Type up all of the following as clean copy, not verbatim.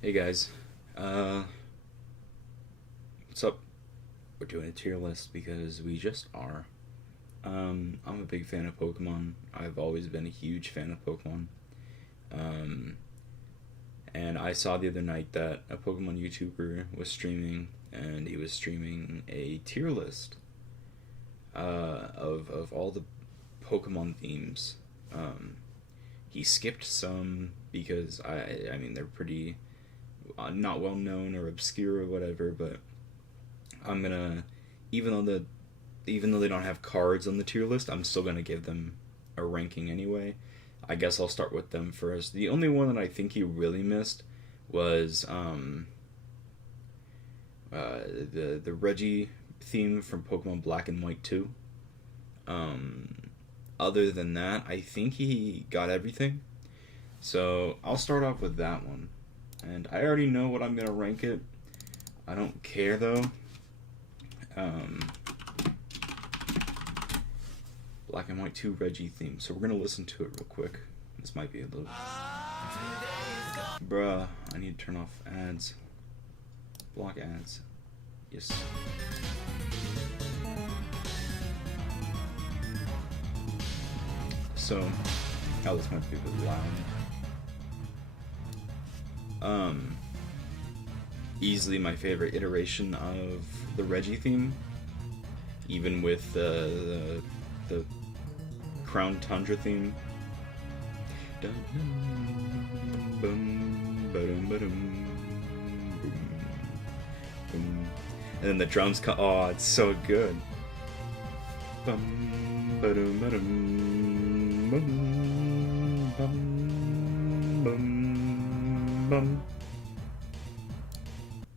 Hey guys, uh, what's up? We're doing a tier list because we just are. I'm a big fan of Pokemon. I've always been a huge fan of Pokemon. Um, and I saw the other night that a Pokemon YouTuber was streaming, and he was streaming a tier list of all the Pokemon themes. Um, he skipped some because I mean they're pretty not well known or obscure or whatever, but I'm gonna even though the even though they don't have cards on the tier list, I'm still gonna give them a ranking anyway. I guess I'll start with them first. The only one that I think he really missed was the Reggie theme from Pokemon Black and White 2. Um, Other than that, I think he got everything. So I'll start off with that one. And I already know what I'm gonna rank it. I don't care though. Um, Black and White 2 Reggie theme. So we're gonna listen to it real quick. This might be a little. Bruh, I need to turn off ads. Block ads. Yes. So, oh, this might be a bit loud. Easily my favorite iteration of the Reggie theme, even with the Crown Tundra theme. And then the drums come. Oh, it's so good.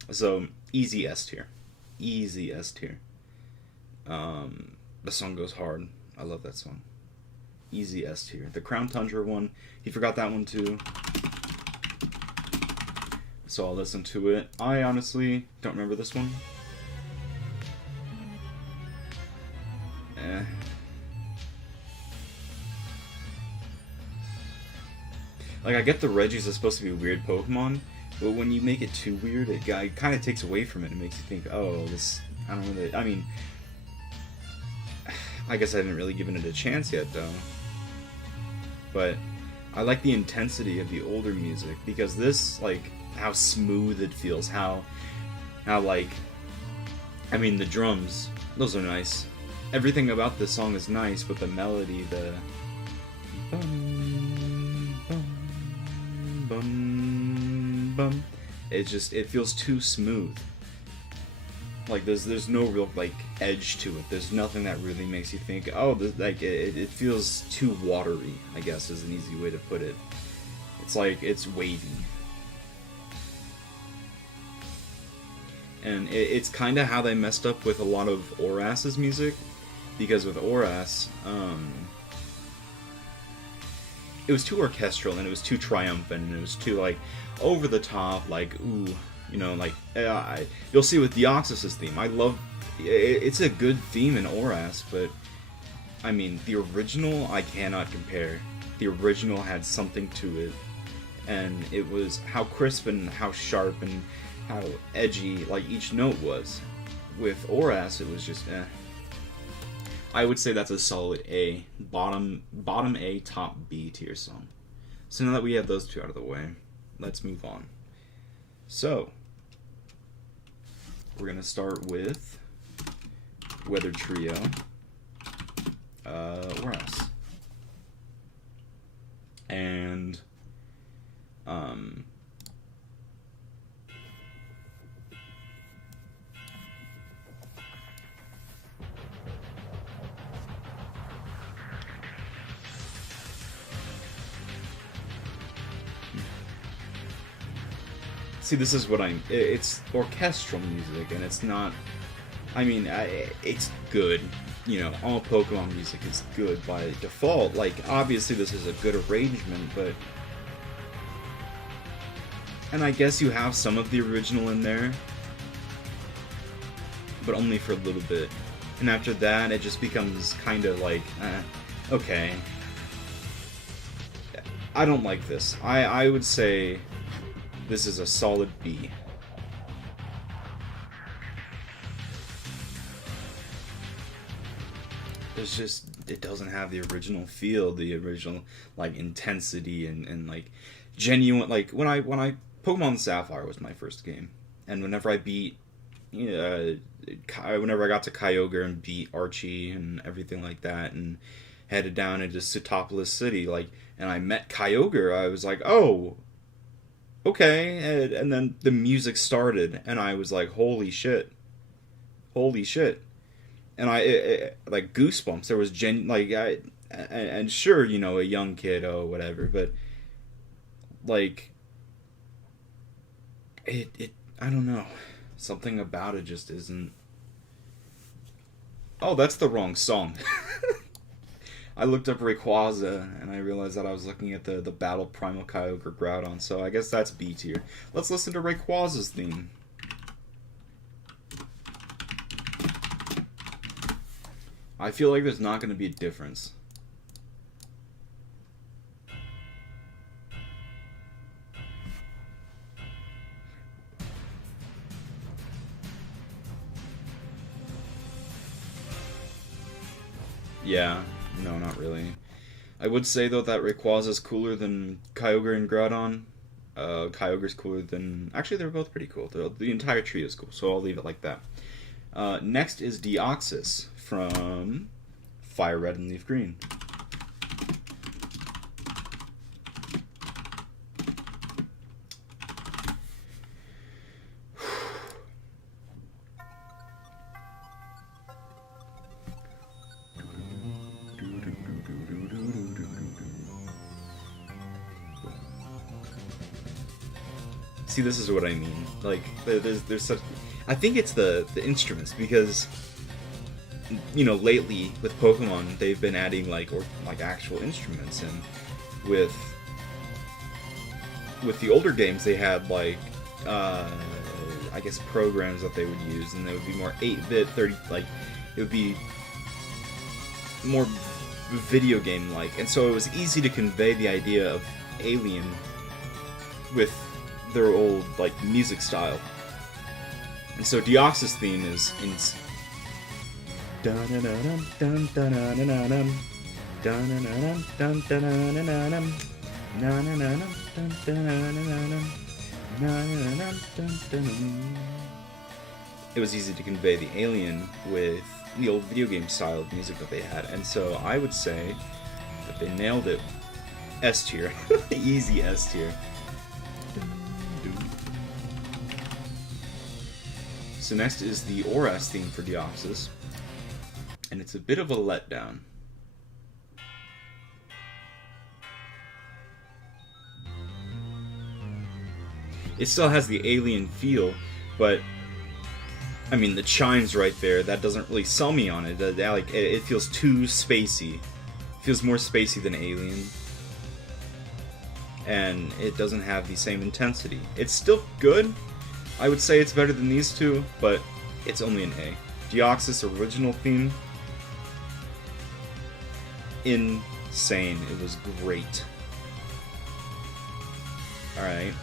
So easy S tier, easy S tier. The song goes hard. I love that song. Easy S tier. The Crown Tundra one, he forgot that one too. So I'll listen to it. I honestly don't remember this one. Like, I get the Reggies are supposed to be weird Pokemon, but when you make it too weird, it kind of takes away from it. It makes you think, oh, this, I don't know, I mean, I guess I haven't really given it a chance yet, though. But I like the intensity of the older music, because this, like, how smooth it feels, how like, I mean, the drums, those are nice. Everything about this song is nice, but the melody, the bum bum, it feels too smooth. Like there's no real like edge to it. There's nothing that really makes you think, oh, this, like it feels too watery, I guess is an easy way to put it. It's like it's wavy. And it's kind of how they messed up with a lot of Oras's music, because with Oras, it was too orchestral and it was too triumphant and it was too like over the top, like ooh, you know, like you'll see with Deoxys' theme. I love it's a good theme in Oras, but I mean the original I cannot compare. The original had something to it, and it was how crisp and how sharp and how edgy like each note was. With Oras, it was just I would say that's a solid A, bottom A, top B tier song. So now that we have those two out of the way, let's move on. So we're gonna start with Weather Trio. Where else? And see, this is what it's orchestral music, and it's not, I mean, it's good. You know, all Pokemon music is good by default. Like, obviously this is a good arrangement, but... And I guess you have some of the original in there, but only for a little bit. And after that, it just becomes kind of like, okay. I don't like this. I would say This is a solid B. It's just, it doesn't have the original feel, the original like intensity and like genuine, like when I Pokemon Sapphire was my first game, and whenever I beat whenever I got to Kyogre and beat Archie and everything like that, and headed down into Sootopolis City, like, and I met Kyogre, I was like, oh, okay, and then the music started, and I was like, holy shit, and like goosebumps. There was and sure, you know, a young kid, oh whatever, but like it I don't know, something about it just isn't. Oh, that's the wrong song. I looked up Rayquaza and I realized that I was looking at the Battle Primal Kyogre Groudon, so I guess that's B tier. Let's listen to Rayquaza's theme. I feel like there's not going to be a difference. Yeah, no, not really. I would say, though, that Rayquaza is cooler than Kyogre and Groudon. Kyogre's cooler than... Actually, they're both pretty cool. The entire trio is cool, so I'll leave it like that. Next is Deoxys from Fire Red and Leaf Green. See, this is what I mean. Like, there's such... I think it's the instruments, because, you know, lately with Pokemon they've been adding like actual instruments, and with the older games they had like I guess programs that they would use, and they would be more 8-bit, 30, like it would be more video game like, and so it was easy to convey the idea of Alien with their old like music style. And so Deoxys' theme is in it was easy to convey the Alien with the old video game style of music that they had, and so I would say that they nailed it. S tier. Easy S tier. So next is the ORAS theme for Deoxys, and it's a bit of a letdown. It still has the Alien feel, but I mean the chimes right there, that doesn't really sell me on it. It feels too spacey. It feels more spacey than Alien, and it doesn't have the same intensity. It's still good. I would say it's better than these two, but it's only an A. Deoxys original theme, insane. It was great. Alright.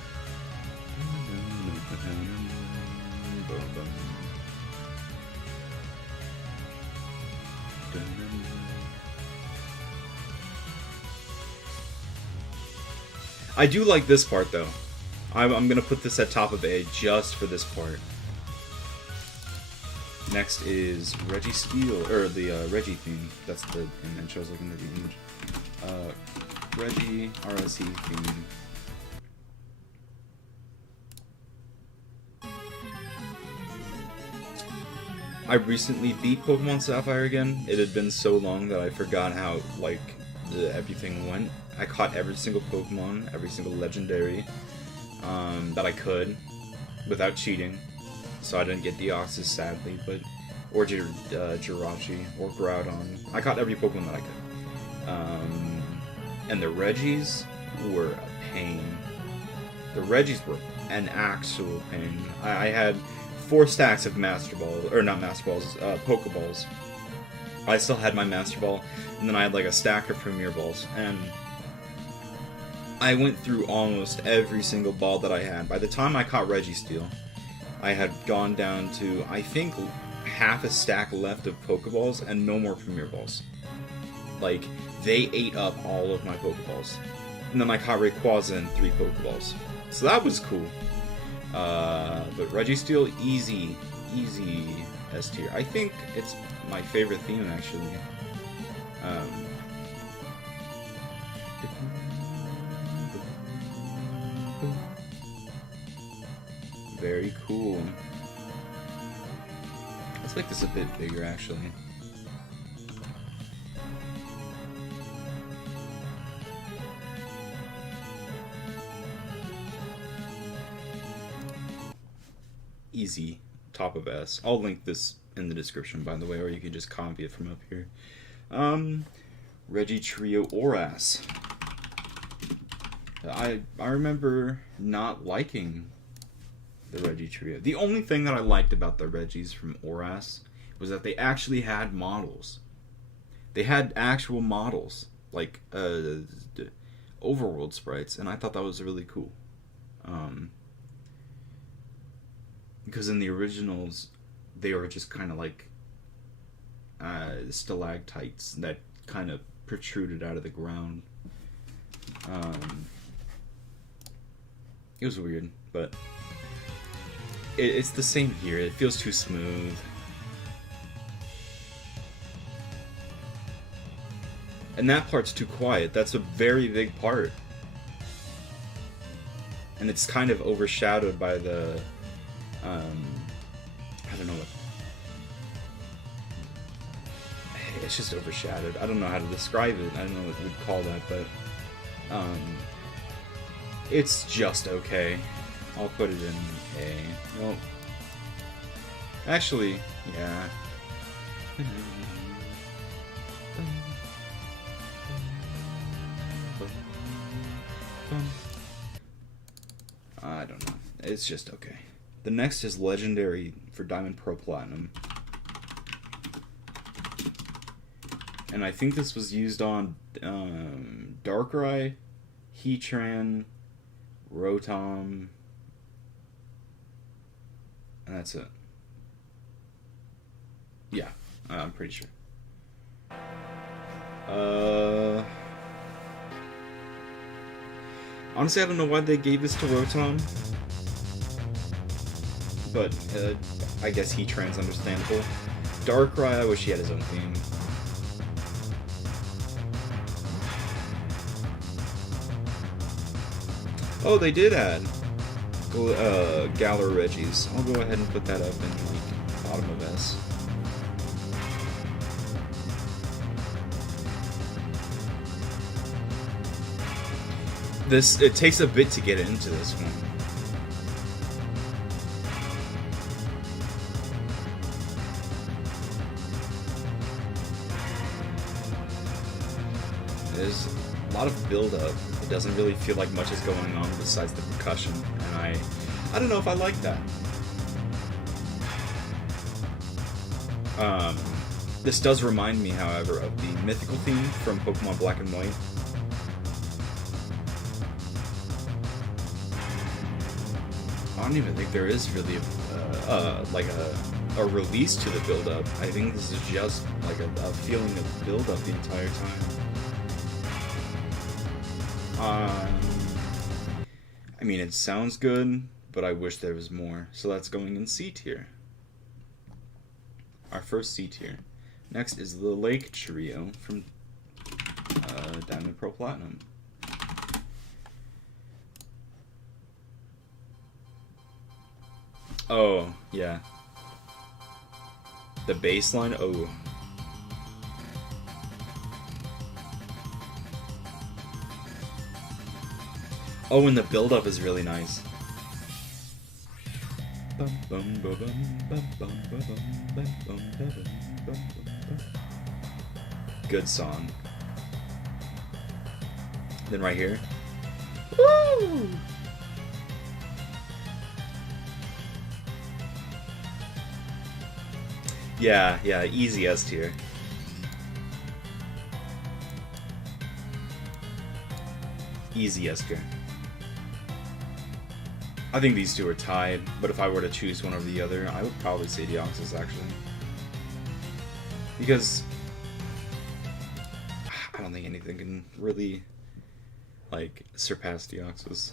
I do like this part though. I'm gonna put this at top of A just for this part. Next is Reggie Steel, or the Reggie theme. That's the image I was looking at. The image. Reggie RSE theme. I recently beat Pokemon Sapphire again. It had been so long that I forgot how like everything went. I caught every single Pokemon, every single legendary that I could without cheating. So I didn't get Deoxys, sadly, but or Jirachi or Groudon. I caught every Pokemon that I could. And the Reggies were a pain. The Reggies were an actual pain. I had 4 stacks of Master Balls, or not Master Balls, Pokeballs. I still had my Master Ball, and then I had like a stack of Premier Balls, and I went through almost every single ball that I had. By the time I caught Reggie Steel, I had gone down to, I think, half a stack left of Pokeballs and no more Premier Balls. Like, they ate up all of my Pokeballs. And then I caught Rayquaza in 3 Pokeballs. So that was cool. But Reggie Steel, easy S tier. I think it's my favorite theme, actually. Very cool. Let's make this a bit bigger, actually. Easy, top of S. I'll link this in the description, by the way, or you can just copy it from up here. Reggie Trio Oras. I remember not liking the Reggie Trio. The only thing that I liked about the Reggies from Oras was that they actually had models. They had actual models, like overworld sprites, and I thought that was really cool. Because in the originals, they were just kind of like stalactites that kind of protruded out of the ground. It was weird, but it's the same here. It feels too smooth. And that part's too quiet. That's a very big part. And it's kind of overshadowed by the... I don't know what... It's just overshadowed. I don't know how to describe it. I don't know what we'd call that, but... it's just okay. I'll put it in A. Well... Actually, yeah. I don't know. It's just okay. The next is Legendary for Diamond Pro Platinum. And I think this was used on Darkrai, Heatran, Rotom, and that's it. Yeah, I'm pretty sure. Honestly, I don't know why they gave this to Rotom. But, I guess Heatran's understandable. Darkrai, I wish he had his own theme. Oh, they did add Galar Reggies. I'll go ahead and put that up in, like, bottom of S. It takes a bit to get into this one. There's a lot of build-up. It doesn't really feel like much is going on besides the percussion, and I don't know if I like that. This does remind me, however, of the mythical theme from Pokemon Black and White. I don't even think there is really like a release to the build-up. I think this is just like a feeling of build-up the entire time. I mean, it sounds good, but I wish there was more. So that's going in C tier. Our first C tier. Next is the Lake Trio from Diamond Pro Platinum. Oh, yeah. The baseline? Oh. Oh, and the build-up is really nice. Good song. Then right here. Woo! Yeah, easy S tier. Easy S tier. I think these two are tied, but if I were to choose one over the other, I would probably say Deoxys, actually. Because I don't think anything can really, like, surpass Deoxys.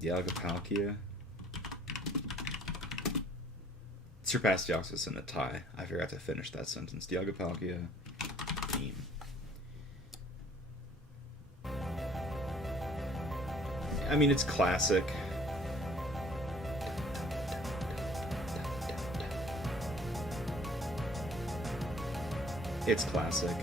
Dialga-Palkia. Surpass Deoxys in a tie. I forgot to finish that sentence. Dialga-Palkia. Theme. I mean, it's classic. It's classic.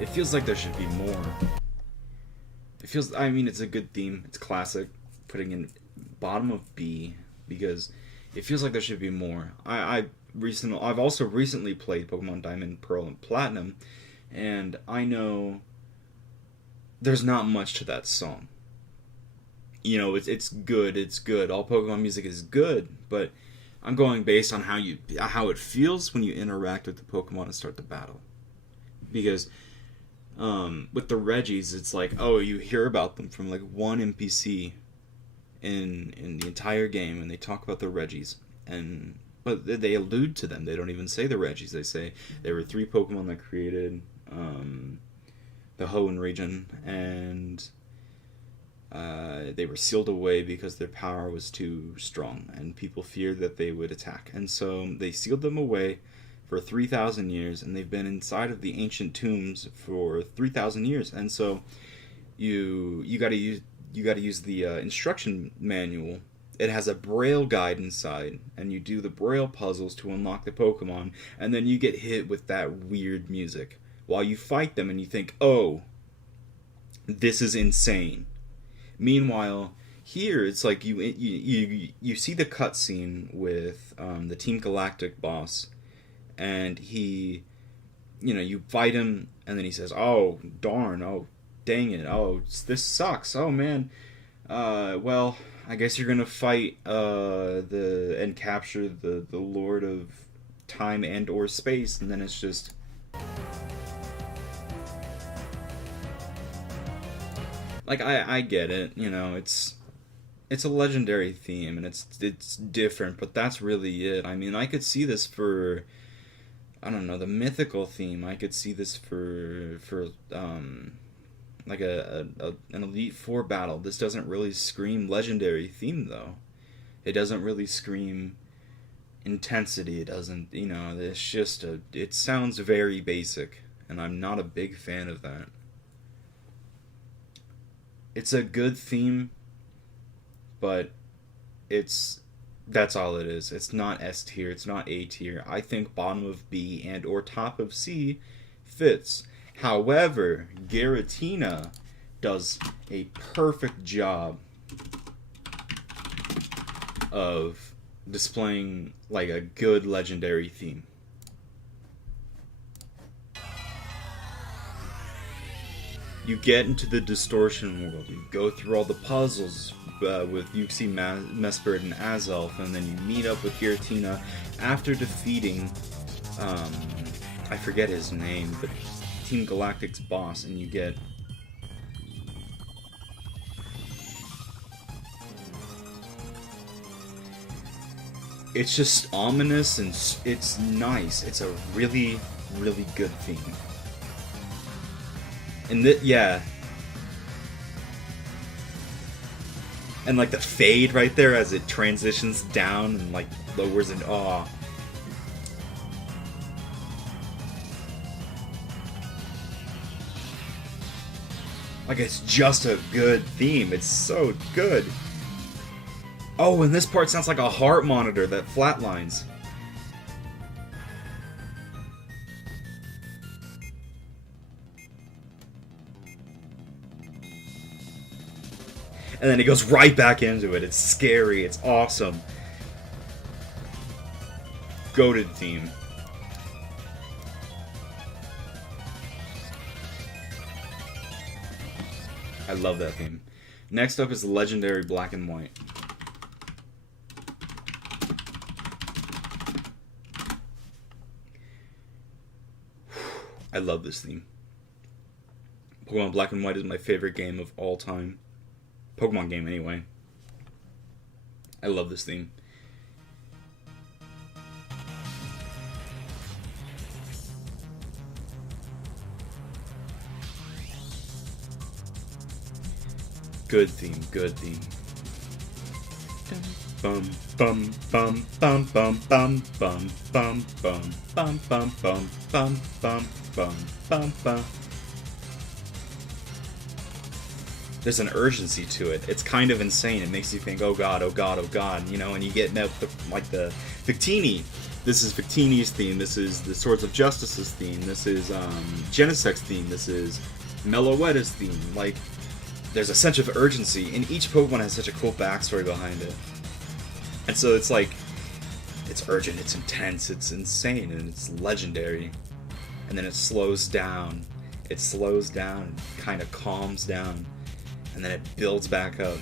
It feels like there should be more. It feels, I mean, it's a good theme. It's classic. Putting in bottom of B because it feels like there should be more. I've also recently played Pokemon Diamond, Pearl, and Platinum, and I know there's not much to that song. You know, it's good. It's good. All Pokemon music is good, but I'm going based on how it feels when you interact with the Pokemon and start the battle. Because with the Reggies, it's like, oh, you hear about them from like one NPC in the entire game, and they talk about the Reggies, but they allude to them. They don't even say the Reggies. They say there were 3 Pokemon that created the Hoenn region, and they were sealed away because their power was too strong, and people feared that they would attack, and so they sealed them away for 3,000 years, and they've been inside of the ancient tombs for 3,000 years. And so you got to use the instruction manual. It has a Braille guide inside, and you do the Braille puzzles to unlock the Pokemon, and then you get hit with that weird music while you fight them, and you think, oh, this is insane. Meanwhile, here it's like you see the cutscene with the Team Galactic boss. And he, you fight him, and then he says, oh, darn, oh, dang it, oh, this sucks, oh, man, well, I guess you're gonna fight, and capture the Lord of Time and or Space, and then it's just... Like, I get it, it's a legendary theme, and it's different, but that's really it. I mean, I could see this for... I don't know, the mythical theme. I could see this for like an Elite Four battle. This doesn't really scream legendary theme, though. It doesn't really scream intensity. It doesn't, it's just it sounds very basic, and I'm not a big fan of that. It's a good theme, but that's all it is. It's not S tier, it's not A tier. I think bottom of B and or top of C fits. However, Giratina does a perfect job of displaying like a good legendary theme. You get into the distortion world, you go through all the puzzles with Uxie, Mesprit, and Azelf, and then you meet up with Giratina after defeating, I forget his name, but Team Galactic's boss, and you get... It's just ominous, and it's nice. It's a really, really good theme. And yeah. And like the fade right there as it transitions down and like lowers and awe. Like it's just a good theme. It's so good. Oh, and this part sounds like a heart monitor that flatlines. And then it goes right back into it. It's scary. It's awesome. Goated theme. I love that theme. Next up is the legendary Black and White. I love this theme. Pokemon Black and White is my favorite game of all time. Pokemon game, anyway. I love this theme. Good theme, good theme. Bum bum bum bum bum bum bum bum bum bum bum bum bum bum bum bum bum. There's an urgency to it. It's kind of insane. It makes you think, oh god, oh god, oh god, you know, and you get met with like the Victini. This is Victini's theme. This is the Swords of Justice's theme. This is Genesec's theme. This is Meloetta's theme. Like, there's a sense of urgency, and each Pokemon has such a cool backstory behind it. And so it's like, it's urgent, it's intense, it's insane, and it's legendary. And then it slows down. It slows down, kind of calms down, and then it builds back up.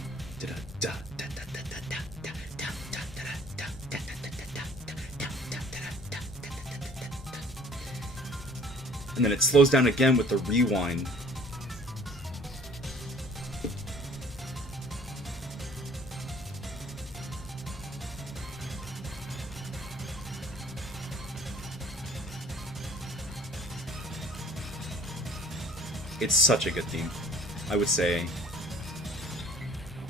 And then it slows down again with the rewind. It's such a good theme. I would say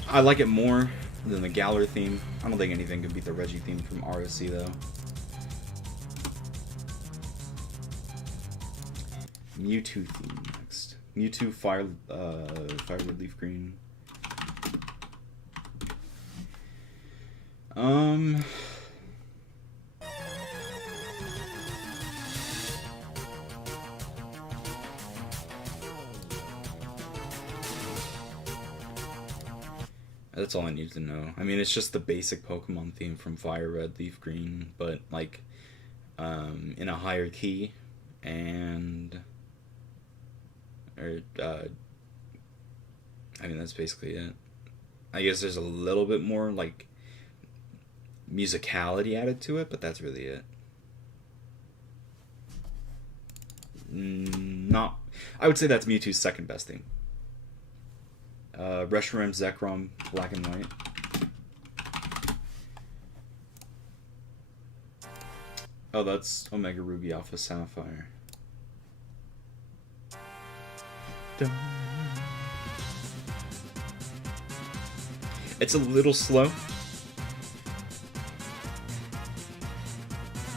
I like it more than the Galar theme. I don't think anything can beat the Reggie theme from ROC though. Mewtwo theme next. Mewtwo Firewood Leaf Green. That's all I need to know. I mean, it's just the basic Pokemon theme from Fire Red, Leaf Green, but like in a higher key, and I mean, that's basically it. I guess there's a little bit more like musicality added to it, but that's really it. Not, I would say that's Mewtwo's second best theme. Reshiram, Zekrom, Black and White. Oh, that's Omega Ruby, Alpha Sapphire. Dun. It's a little slow.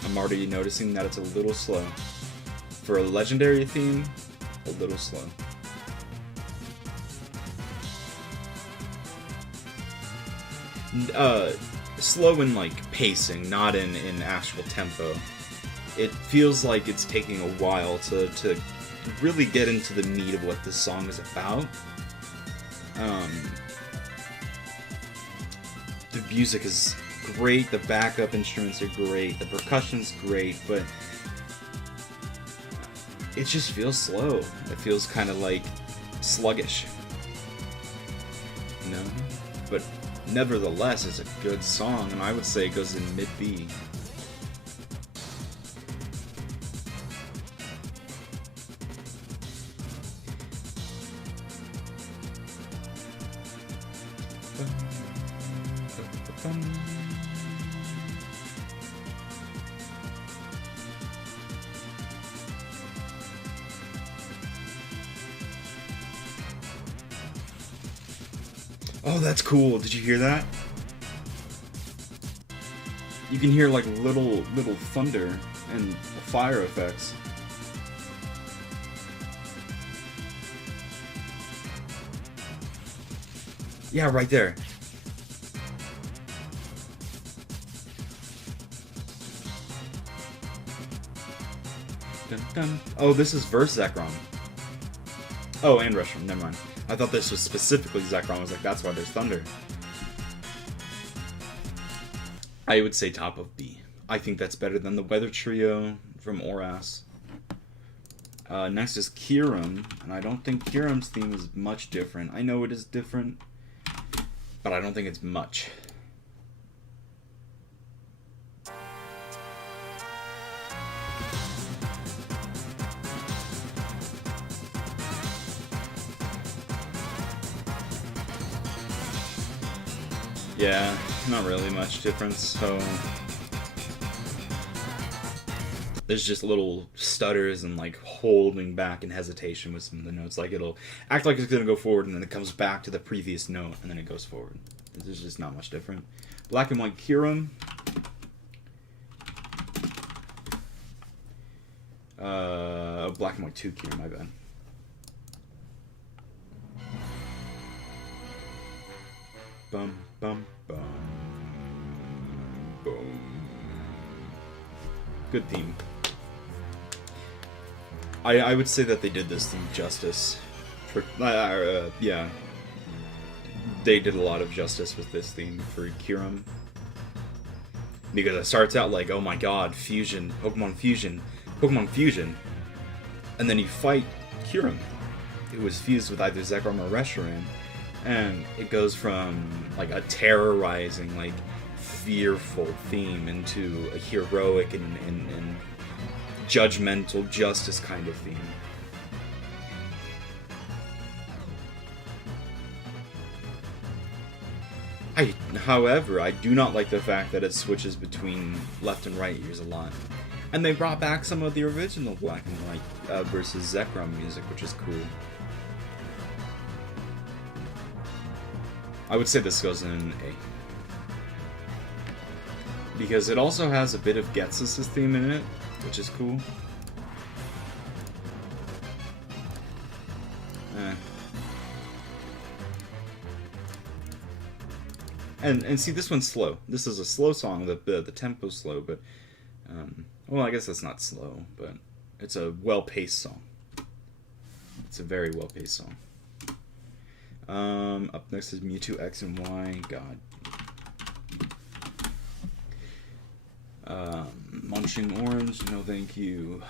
I'm already noticing that it's a little slow. For a legendary theme, a little slow. Slow in like pacing, not in actual tempo. It feels like it's taking a while to really get into the meat of what this song is about. The music is great, the backup instruments are great, the percussion's great, but it just feels slow. It feels kind of like sluggish. You know? But nevertheless, it's a good song, and I would say it goes in mid-B. Oh, that's cool. Did you hear that? You can hear like little thunder and fire effects. Yeah, right there. Dun, dun. Oh, this is verse Zekrom. Oh, and Reshiram. Never mind. I thought this was specifically Zekrom. I was like, that's why there's thunder. I would say top of B. I think that's better than the Weather Trio from Oras. Next is Kirum, and I don't think Kirum's theme is much different. I know it is different, but I don't think it's much. Yeah, not really much difference, so there's just little stutters and like holding back and hesitation with some of the notes. Like it'll act like it's gonna go forward and then it comes back to the previous note and then it goes forward. There's just not much different. Black and white Kirum. Black and white 2 Kirum, my bad. Bum bum bum. Boom. Good theme. I would say that they did this theme justice. Yeah. They did a lot of justice with this theme for Kirum. Because it starts out like, oh my god, fusion, Pokemon Fusion. And then you fight Kirum, who was fused with either Zekrom or Reshiram. And it goes from like a terrorizing, like fearful theme into a heroic and judgmental justice kind of theme. However, I do not like the fact that it switches between left and right ears a lot. And they brought back some of the original Black and White versus Zekrom music, which is cool. I would say this goes in A. Because it also has a bit of Ghetsis' theme in it, which is cool. And see, this one's slow. This is a slow song. The tempo's slow, but well, I guess that's not slow, but it's a well-paced song. It's a very well-paced song. Up next is Mewtwo X and Y. God. Munching Orange, no thank you.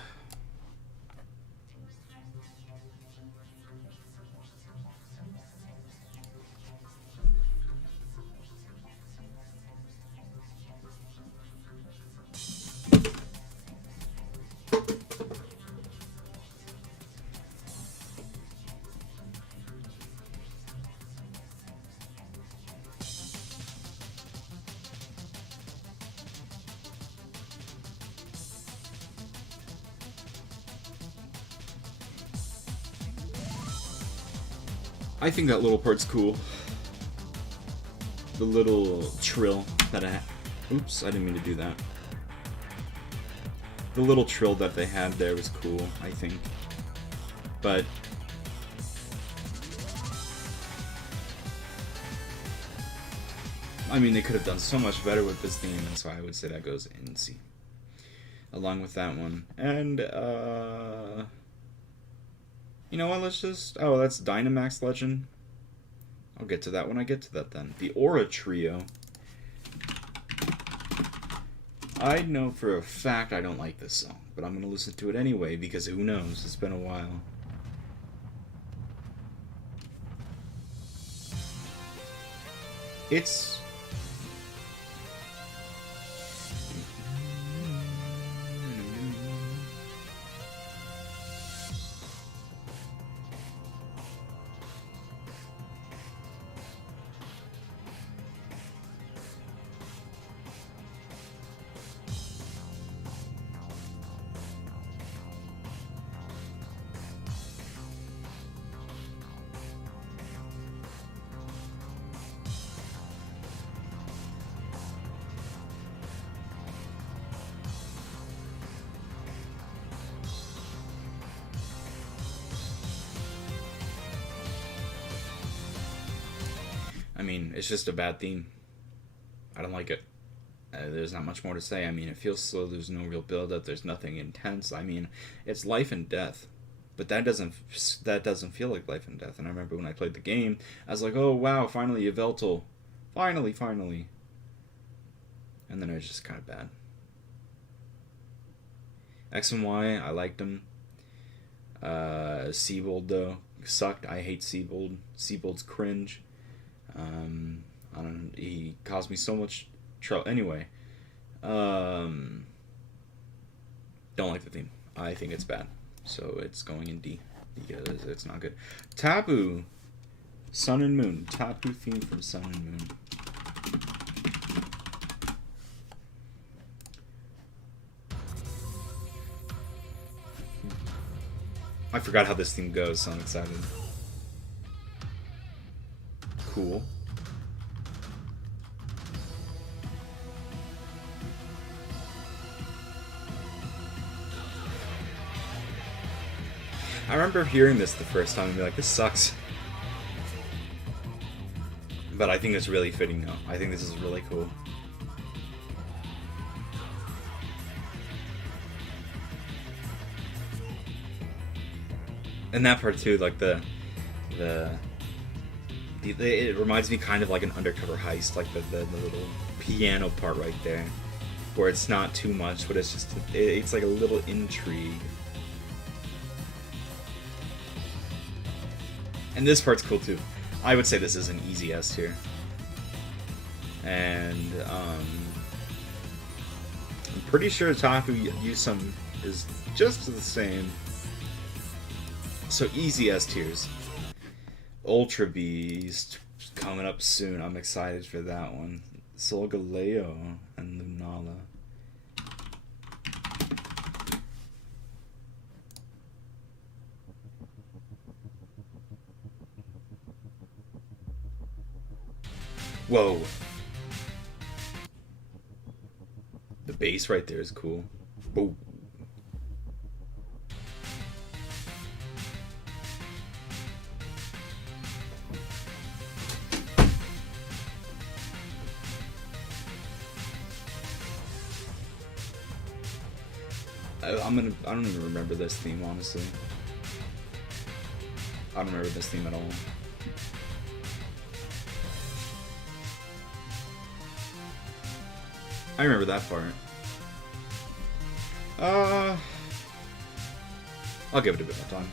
I think that little part's cool. The little trill that oops, I didn't mean to do that. The little trill that they had there was cool, I think. But I mean, they could have done so much better with this theme, and so I would say that goes in C. Along with that one. And, you know what, let's just... Oh, that's Dynamax Legend. I'll get to that when I get to that then. The Aura Trio. I know for a fact I don't like this song, but I'm going to listen to it anyway, because who knows, it's been a while. It's... I mean, it's just a bad theme. I don't like it. There's not much more to say. I mean, it feels slow. There's no real build-up. There's nothing intense. I mean, it's life and death. But that doesn't feel like life and death. And I remember when I played the game, I was like, oh, wow, finally, Yveltal. Finally. And then it was just kind of bad. X and Y, I liked them. Seabold though sucked. I hate Seabold. Seabold's cringe. I don't. He caused me so much trouble. Anyway, don't like the theme. I think it's bad. So it's going in D because it's not good. Taboo, Sun and Moon. Taboo theme from Sun and Moon. I forgot how this theme goes, so I'm excited. Cool. I remember hearing this the first time and be like, this sucks. But I think it's really fitting now. I think this is really cool. And that part too, like it reminds me kind of like an Undercover Heist, like the little piano part right there, where it's not too much, but it's just it's like a little intrigue. And this part's cool too. I would say this is an easy S tier. And I'm pretty sure Taku Yusum is just the same. So easy S tiers. Ultra Beast coming up soon. I'm excited for that one. Solgaleo and Lunala. Whoa. The bass right there is cool. Boom. I don't even remember this theme, honestly. I don't remember this theme at all. I remember that part. I'll give it a bit more time.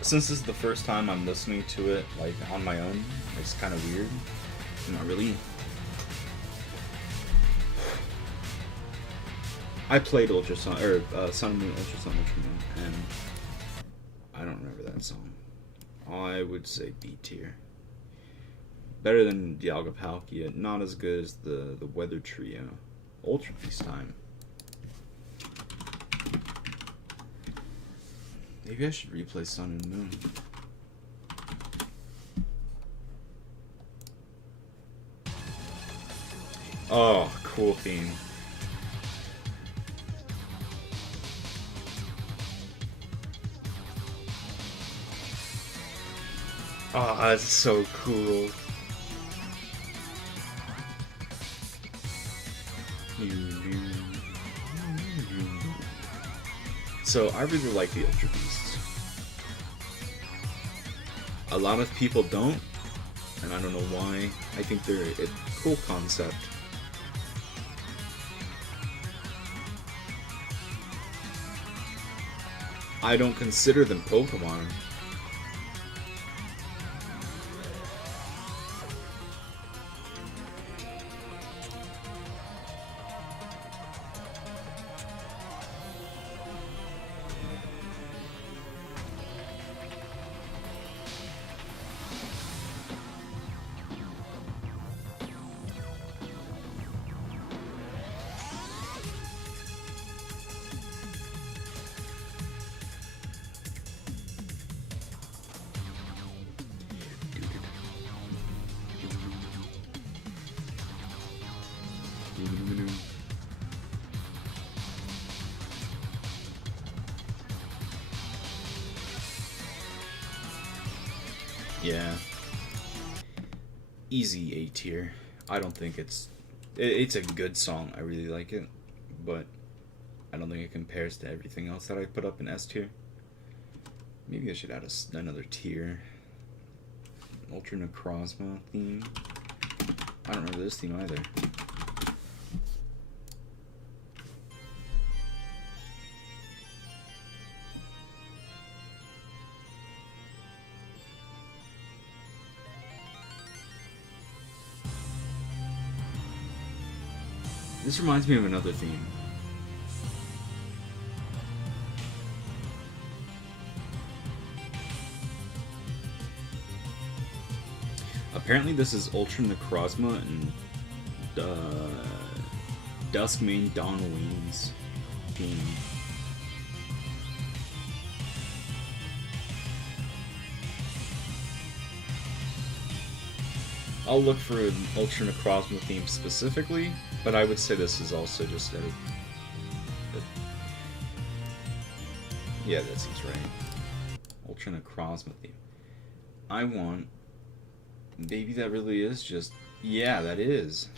Since this is the first time I'm listening to it, like, on my own, it's kind of weird. Not really. I played Ultra Sun, or Sun and Moon, Ultra Sun, Ultra Moon, and I don't remember that song. I would say B tier. Better than Dialga Palkia, not as good as the Weather Trio. Ultra Beast time. Maybe I should replay Sun and Moon. Oh, cool theme. Oh, that's so cool. So I really like the Ultra Beasts. A lot of people don't, and I don't know why. I think they're a cool concept. I don't consider them Pokemon. Yeah. Easy A tier. I don't think it's a good song. I really like it, but I don't think it compares to everything else that I put up in S tier. Maybe I should add another tier. Ultra Necrozma theme. I don't remember this theme either. This reminds me of another theme. Apparently this is Ultra Necrozma and Duskmane Dawnwing's theme. I'll look for an Ultra Necrozma theme specifically, but I would say this is also just a yeah, that seems right. Ultra Necrozma theme. I want... Maybe that really is just... Yeah, that is.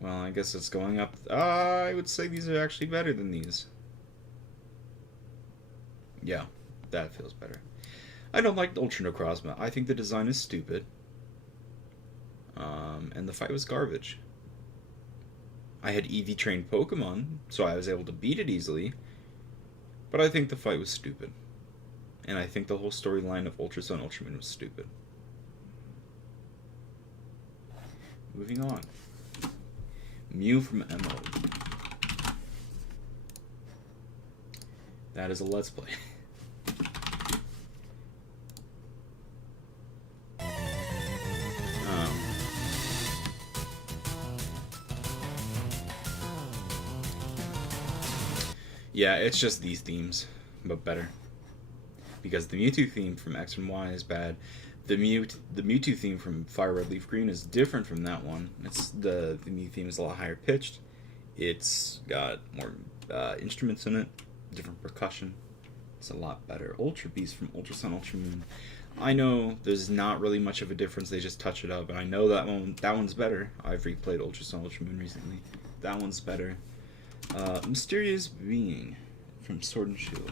Well, I guess it's going up... I would say these are actually better than these. Yeah, that feels better. I don't like Ultra Necrozma. I think the design is stupid. And the fight was garbage. I had EV trained Pokemon, so I was able to beat it easily. But I think the fight was stupid. And I think the whole storyline of Ultra Sun Ultra Moon was stupid. Moving on. Mew from MO. That is a Let's Play. Yeah, it's just these themes, but better. Because the Mewtwo theme from X and Y is bad. The Mewtwo theme from Fire Red Leaf Green is different from that one. It's the Mew theme is a lot higher pitched. It's got more instruments in it, different percussion. It's a lot better. Ultra Beast from Ultra Sun Ultra Moon. I know there's not really much of a difference. They just touch it up, and I know that one's better. I've replayed Ultra Sun Ultra Moon recently. That one's better. Mysterious Being from Sword and Shield.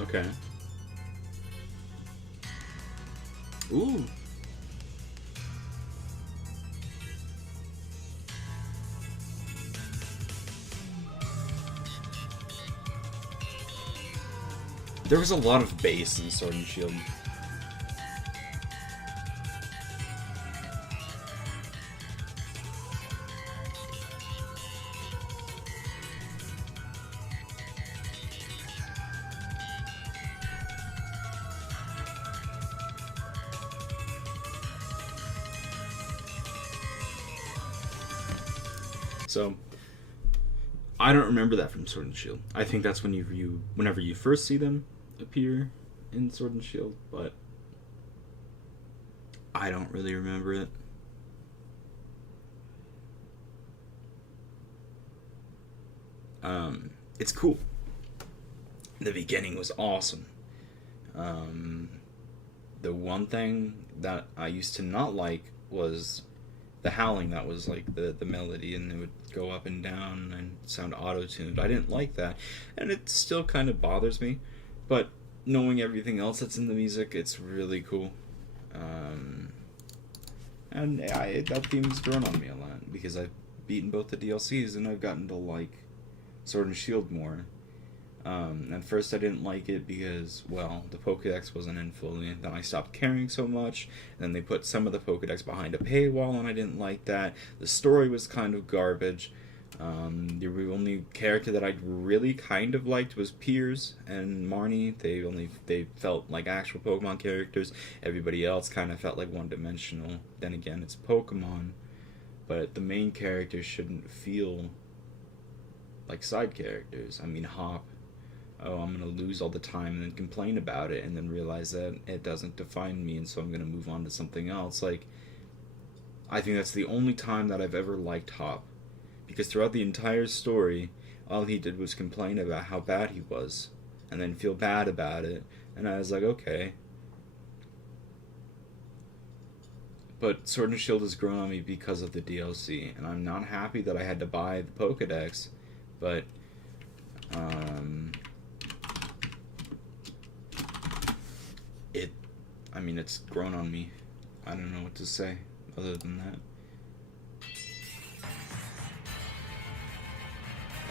Okay. Ooh. There was a lot of bass in Sword and Shield. So, I don't remember that from Sword and Shield. I think that's when whenever you first see them appear in Sword and Shield, but I don't really remember it. It's cool. The beginning was awesome. The one thing that I used to not like was the howling. That was like the melody, and it would go up and down and sound auto-tuned. I didn't like that, and it still kind of bothers me, but knowing everything else that's in the music, it's really cool. And that theme's grown on me a lot, because I've beaten both the DLCs, and I've gotten to like Sword and Shield more. At first I didn't like it because, well, the Pokédex wasn't in fully, then I stopped caring so much, and then they put some of the Pokédex behind a paywall, and I didn't like that. The story was kind of garbage. The only character that I really kind of liked was Piers and Marnie. They felt like actual Pokemon characters. Everybody else kind of felt like one-dimensional. Then again, it's Pokemon, but the main characters shouldn't feel like side characters. I mean, Hop. Oh, I'm gonna lose all the time and then complain about it, and then realize that it doesn't define me, and so I'm gonna move on to something else. Like, I think that's the only time that I've ever liked Hop. Because throughout the entire story, all he did was complain about how bad he was, and then feel bad about it, and I was like, okay. But Sword and Shield has grown on me because of the DLC, and I'm not happy that I had to buy the Pokedex, but, it's grown on me. I don't know what to say other than that.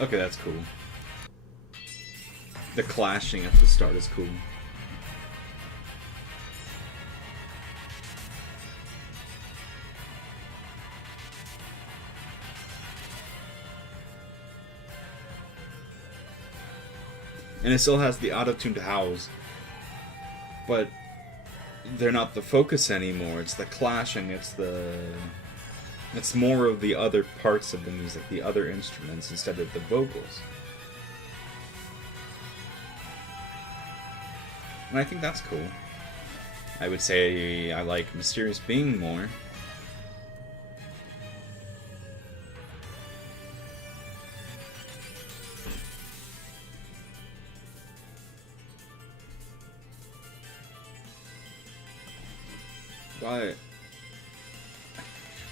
Okay, that's cool. The clashing at the start is cool. And it still has the auto-tuned howls. But they're not the focus anymore. It's the clashing, it's more of the other parts of the music, the other instruments, instead of the vocals. And I think that's cool. I would say I like Mysterious Being more.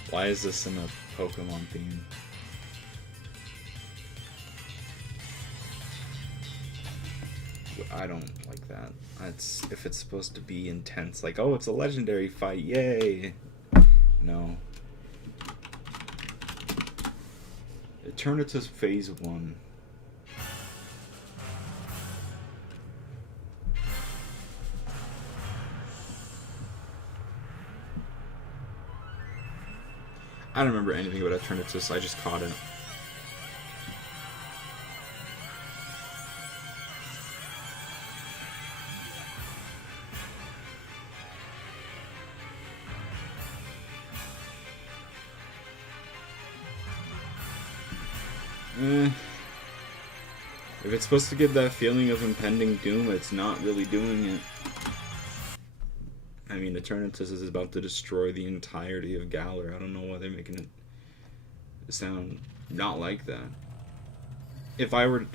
Why is this in a Pokemon theme? I don't like that. If it's supposed to be intense, like, oh, it's a legendary fight, yay! No. Eternatus Phase 1. I don't remember anything about Eternatus, I just caught it. If it's supposed to give that feeling of impending doom, it's not really doing it. I mean, Eternatus is about to destroy the entirety of Galar. I don't know why they're making it sound not like that. If I were to...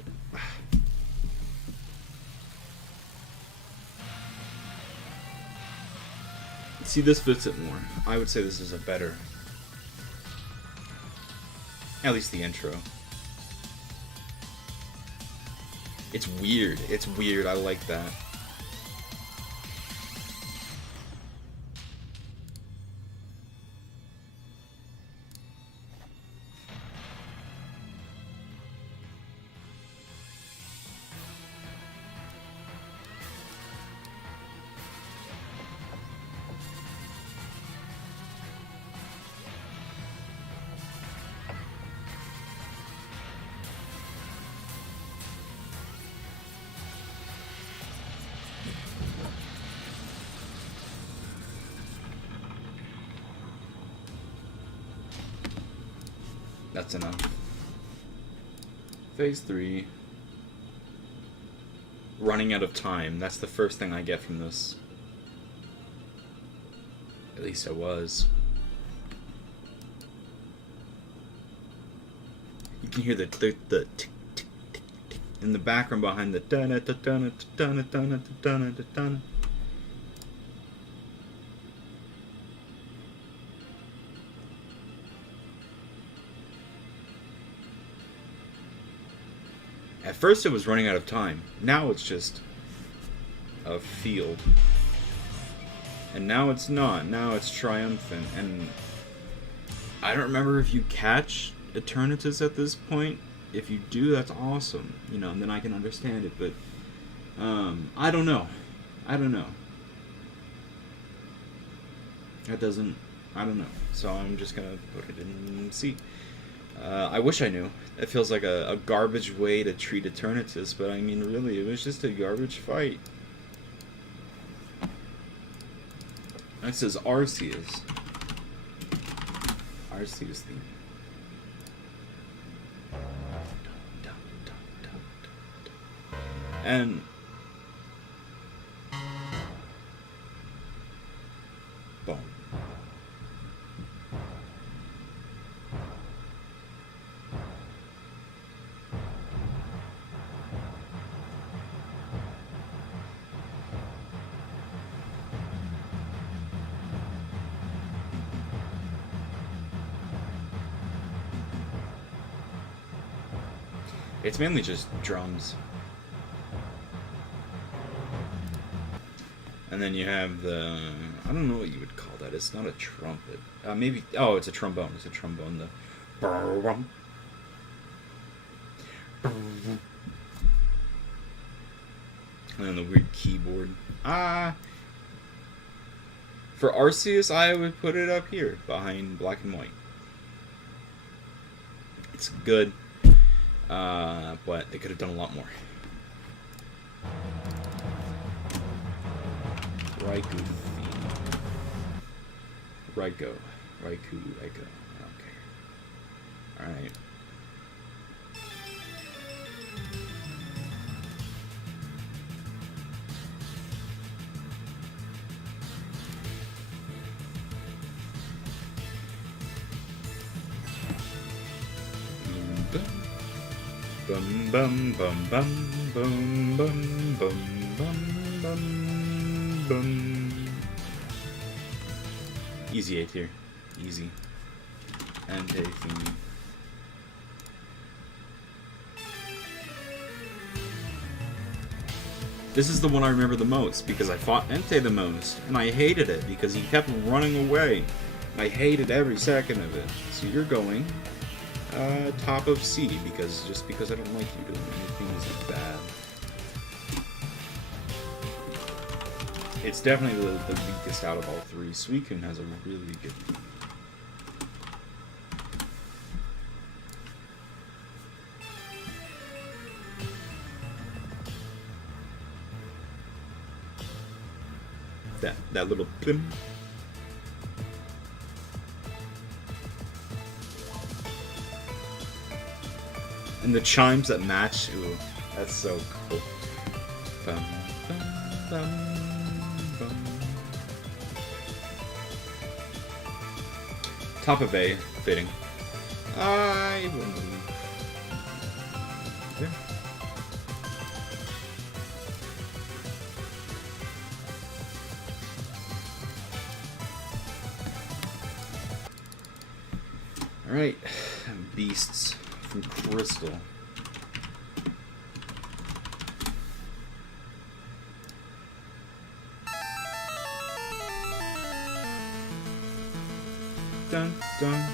See, this fits it more. I would say this is a better... At least the intro. It's weird. It's weird. I like that. That's enough. Phase 3. Running out of time. That's the first thing I get from this. At least I was. You can hear the tick, tick, tick, tick in the background behind the dun dun dun dun dun dun dun. At first it was running out of time. Now it's just a field. And now it's not. Now it's triumphant. And I don't remember if you catch Eternatus at this point. If you do, that's awesome. You know, and then I can understand it. But I don't know. I don't know. I don't know. So I'm just gonna put it in C. I wish I knew. It feels like a garbage way to treat Eternatus, but I mean, really, it was just a garbage fight. Next is Arceus. Arceus theme. And boom. It's mainly just drums. And then you have the... I don't know what you would call that. It's not a trumpet. Maybe... Oh, it's a trombone. It's a trombone. The... And then the weird keyboard. For Arceus, I would put it up here, behind Black and White. It's good. But they could have done a lot more. Raikou theme. Raikou. Okay. Alright. Bum bum bum bum bum bum bum bum bum bum. Easy A tier. Easy. Entei theme. This is the one I remember the most because I fought Entei the most, and I hated it because he kept running away. I hated every second of it. So you're going top of C because I don't like you doing anything is bad. It's definitely the weakest out of all three. Suicune has a really good theme. That little plim. And the chimes that match, ooh, that's so cool. Bum, bum, bum, bum. Top of A, fitting. I wouldn't believe. Yeah. Alright, beasts from Crystal. Dun dun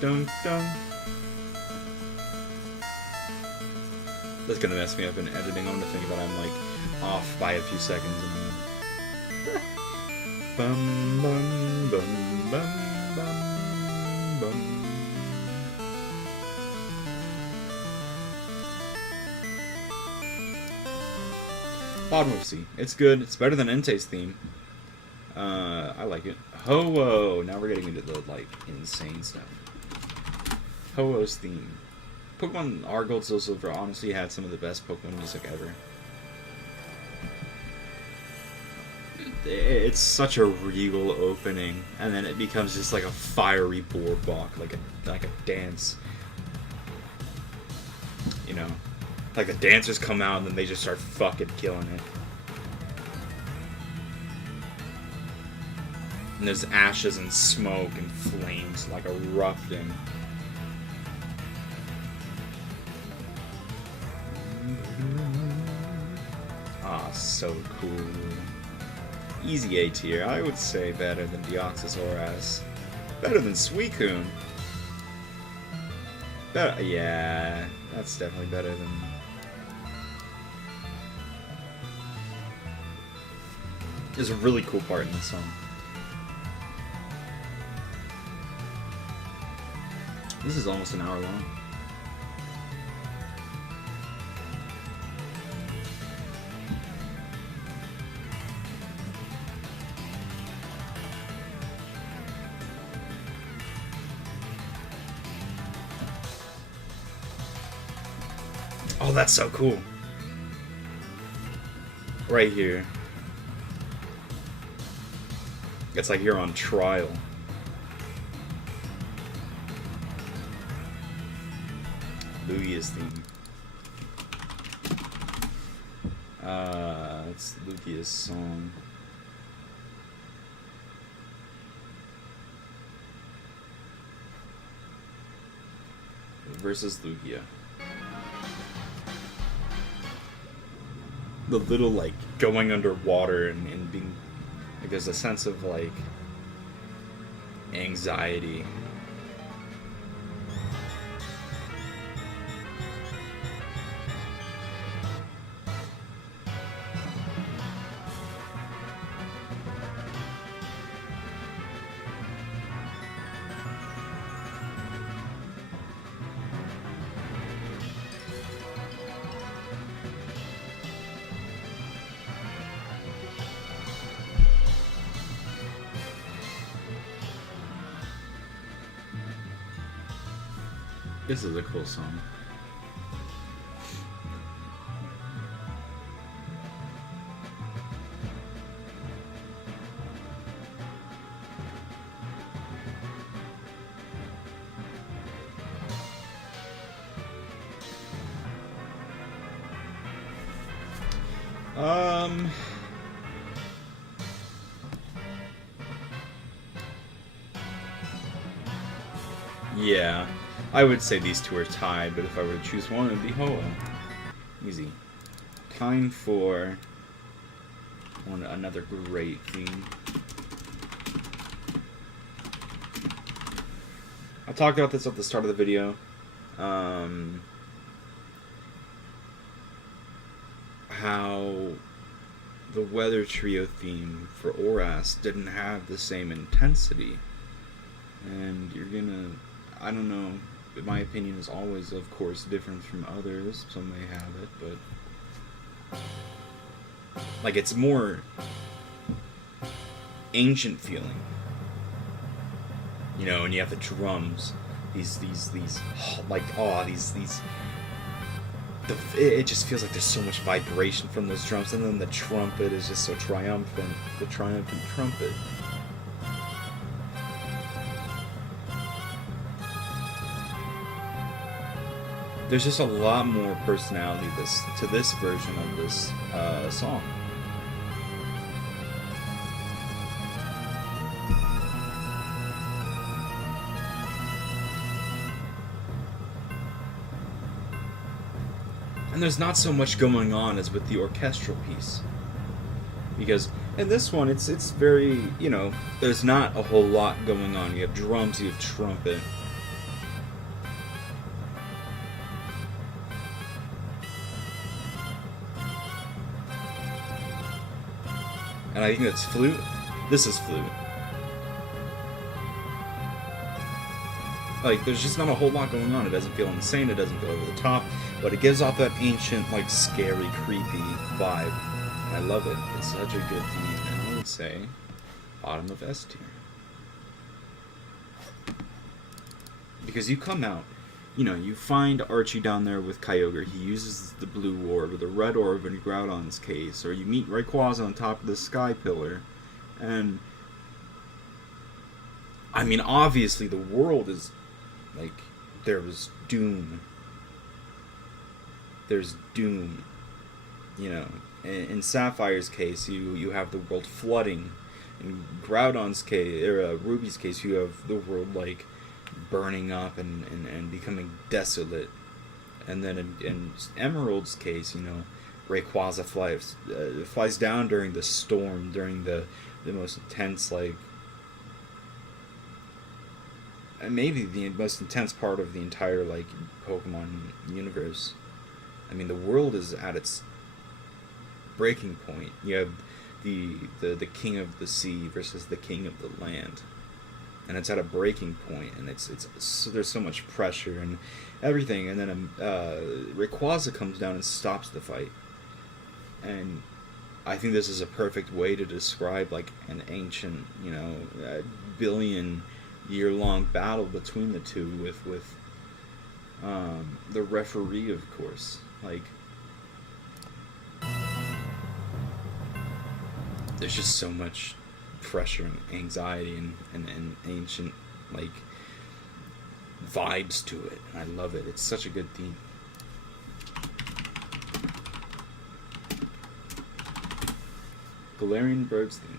dun dun. That's gonna mess me up in editing. I'm gonna think about I'm like off by a few seconds and bum bum bum bum bum bum. Bottom of C. It's good. It's better than Entei's theme. I like it. Ho-Oh! Now we're getting into the, like, insane stuff. Ho-Oh's theme. Pokemon R Gold Soul Silver honestly had some of the best Pokemon music ever. It's such a regal opening, and then it becomes just like a fiery boardwalk, like a dance. You know? Like the dancers come out and then they just start fucking killing it. And there's ashes and smoke and flames like erupting. Ah, so cool. Easy A tier. I would say better than Deoxys Horas. Better than Suicune. Better, yeah, that's definitely better than... There's a really cool part in the song. This is almost an hour long. Oh, that's so cool. Right here. It's like you're on trial. Lugia's theme. It's Lugia's song. Versus Lugia. The little, like, going underwater and being, like, there's a sense of, like, anxiety. This is a cool song. Yeah. I would say these two are tied, but if I were to choose one, it would be Hoa. Easy. Time for another great theme. I talked about this at the start of the video. How the Weather Trio theme for Oras didn't have the same intensity. And you're gonna... I don't know. My opinion is always, of course, different from others. Some may have it, but... like, it's more... ancient feeling. You know, and you have the drums. These... like, it just feels like there's so much vibration from those drums, and then the trumpet is just so triumphant. The triumphant trumpet. There's just a lot more personality to this version of this song. And there's not so much going on as with the orchestral piece. Because in this one, it's very, you know, there's not a whole lot going on. You have drums, you have trumpet. And I think that's flute. This is flute. Like, there's just not a whole lot going on. It doesn't feel insane, it doesn't feel over the top, but it gives off that ancient, like, scary, creepy vibe. And I love it. It's such a good theme. And I would say, bottom of S tier. Because you come out, you know, you find Archie down there with Kyogre. He uses the blue orb or the red orb in Groudon's case. Or you meet Rayquaza on top of the Sky Pillar. And, I mean, obviously the world is, like, there was doom. There's doom. You know, in Sapphire's case, you have the world flooding. In Groudon's case, or Ruby's case, you have the world, like, burning up and becoming desolate. And then in Emerald's case, you know, Rayquaza flies down during the storm, during the most intense, like, maybe the most intense part of the entire, like, Pokemon universe. I mean, the world is at its breaking point. You have the king of the sea versus the king of the land. and it's at a breaking point, and it's so there's so much pressure and everything, and then Rayquaza comes down and stops the fight, and I think this is a perfect way to describe like an ancient, you know, billion-year-long battle between the two with the referee, of course, like. There's just so much pressure and anxiety and ancient, like, vibes to it. And I love it. It's such a good theme. Galarian Bird's theme.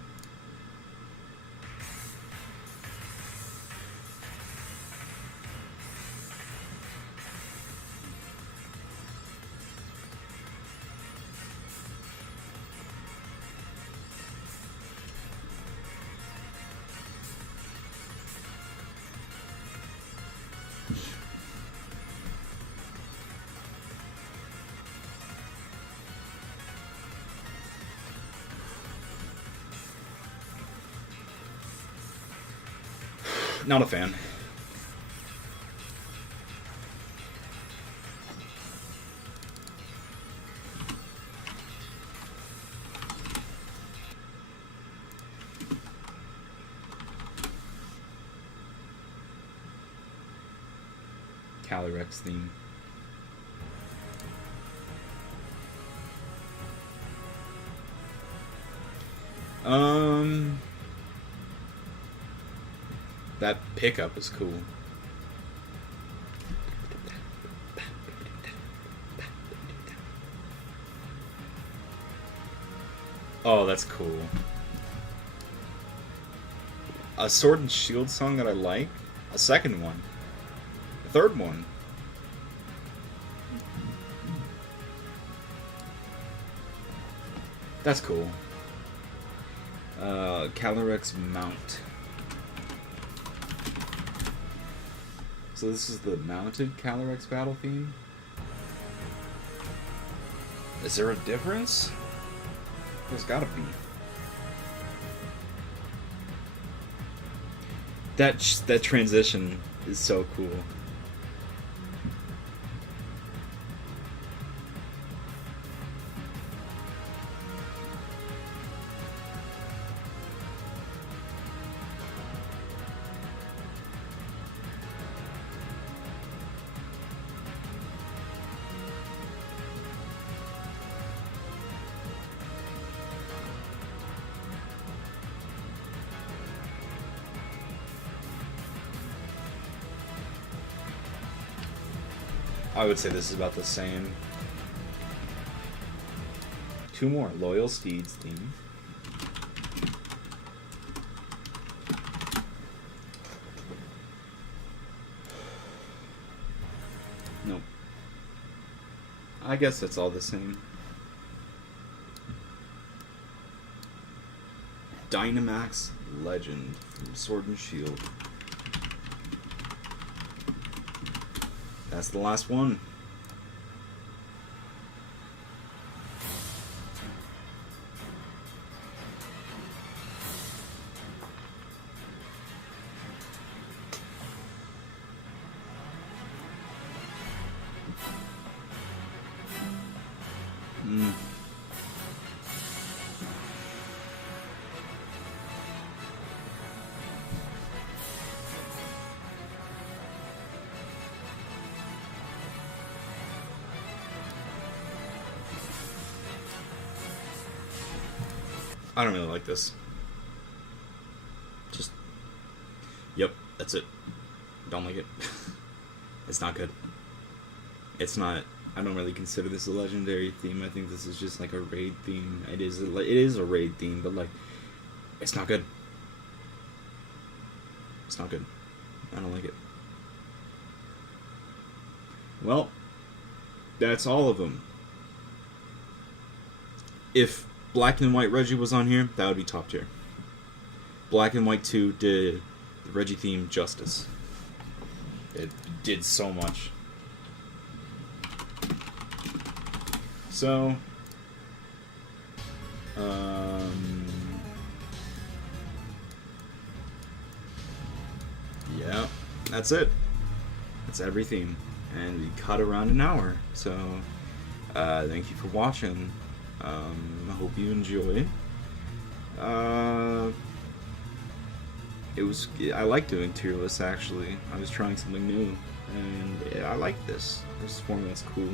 Not a fan. Calyrex theme. That pickup is cool. Oh, that's cool. A Sword and Shield song that I like. A second one. A third one. That's cool. Calyrex Mount. So this is the mounted Calyrex battle theme? Is there a difference? There's gotta be. That transition is so cool. I would say this is about the same. Two more. Loyal Steeds theme. Nope. I guess that's all the same. Dynamax Legend from Sword and Shield. That's the last one. I don't really like this. Just, yep, that's it. Don't like it. It's not good. It's not. I don't really consider this a legendary theme. I think this is just like a raid theme. It is a raid theme, but like, it's not good. It's not good. I don't like it. Well, that's all of them. If Black and White Reggie was on here, that would be top tier. Black and White 2 did the Reggie theme justice. It did so much. So, that's it. That's every theme. And we cut around an hour. So, thank you for watching. I hope you enjoy. I like doing tier lists, actually. I was trying something new, and I like this. This format's cool.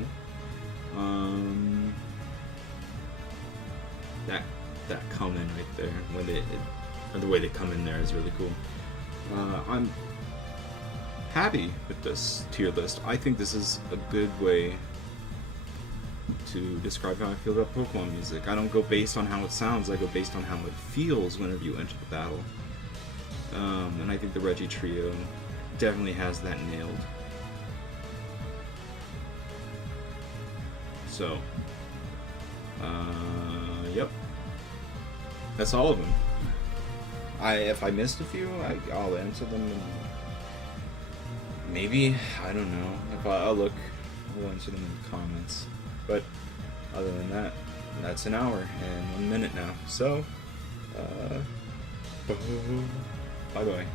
That come in right there, when or the way they come in there is really cool. I'm happy with this tier list. I think this is a good way to describe how I feel about Pokemon music. I don't go based on how it sounds, I go based on how it feels whenever you enter the battle. And I think the Reggie Trio definitely has that nailed. So, yep. That's all of them. If I missed a few, I'll answer them. And maybe, I don't know. If I'll look, we'll answer them in the comments. But other than that, that's an hour and 1 minute now. So, bye bye.